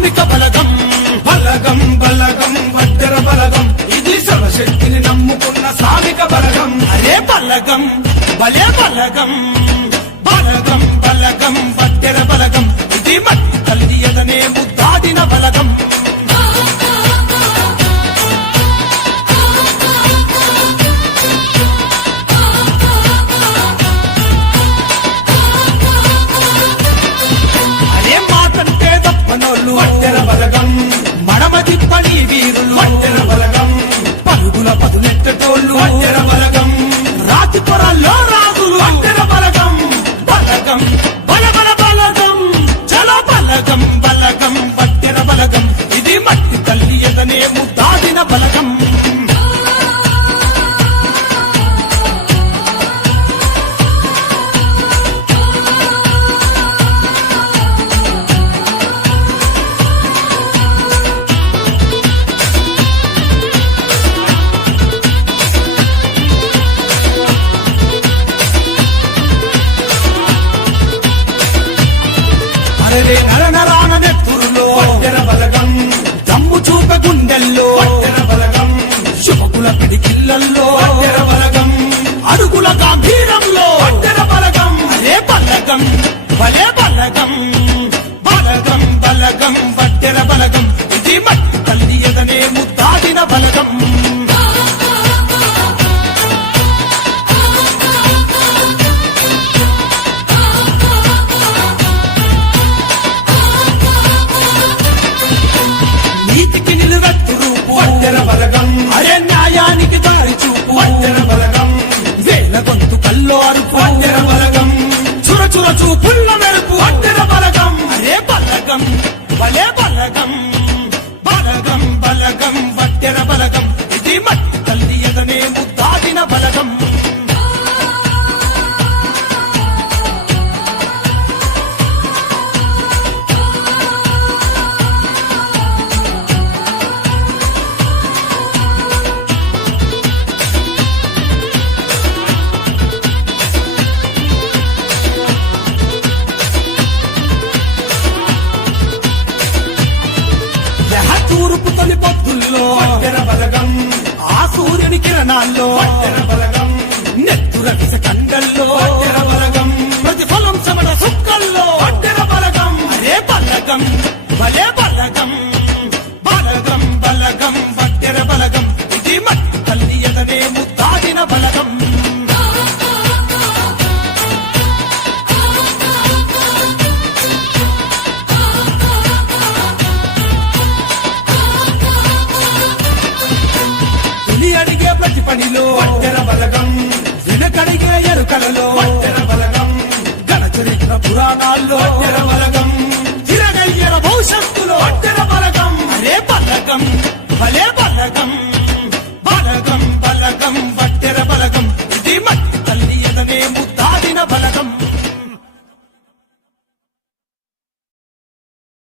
శ్రామిక బలగం. బలగం బలగం వడ్డెర బలగం, ఇది శివశక్తిని నమ్ముకున్న శ్రామిక బలగం. అరే బలగం భలే బలగం. బలగం బలగం వడ్డెర బలగం, ఇది మట్టి తల్లి ఎదనే ముద్దాడిన బలగం. వడ్డెర బలగం మడమ తిప్పని వీరులు. వడ్డెర బలగం పరుగుల పదునెట్టటోళ్ళు. వడ్డెర బలగం రాతి పొరల్లో రాజులు. వడ్డెర బలగం బలగం బల బల బలగం చలో బలగం బలగం వడ్డెర బలగం, ఇది మట్టి తల్లి ఎదనే ముద్దాడిన బలగం. నరనరాన నెత్తురులో వడ్డెర బలగం, దమ్ము చూప గుండెల్లో వడ్డెర బలగం, శుభకుల పిడికిళ్ళల్లో వడ్డెర బలగం, అడుగుల గాంభీరంలో వడ్డెర బలగం. అరే బలగం భలే బలగం. బలగం బలగం వడ్డెర బలగం, ఇది మట్టి తల్లి ఎదనే ముద్దాడిన బలగం. నీతికి నిలువెత్తు రూపు వడ్డెర బలగం, అరే న్యాయానికి దారి చూపు వడ్డెర బలగం, వేల గొంతు కల్లో అరుపు వడ్డెర బలగం, చురచుర చూపుల్ల మెరుపు వడ్డెర బలగం. అరే బలగం భలే బలగం. బలగం బలగం వడ్డెర బలగం, ఇది మట్టి తల్లి ఎదనే ముద్దాడిన బలగం. తూర్పు తొలి పొద్దుల్లో వడ్డెర బలగం, ఆ సూర్యుని కిరణాల్లో వడ్డెర బలగం, నెత్తుర విస కండల్లో వడ్డెర బలగం, ప్రతిఫలం శమన సుక్కల్లో వడ్డెర బలగం. అరే బలగం భలే బలగం. బలగం బలగం వడ్డెర బలగం, ఇది మట్టి తల్లి ఎదనే ముద్దాడిన బలగం. అడిగే ప్రతి పనిలో వడ్డెర బలగం, వెనకడిగే ఎరుకలలో వడ్డెర బలగం, గణ చరిత్ర పురాణాల్లో వడ్డెర బలగం, తిరగయ్యర భవిష్యత్తులో వడ్డెర బలగం. అరే బలగం భలే బలగం.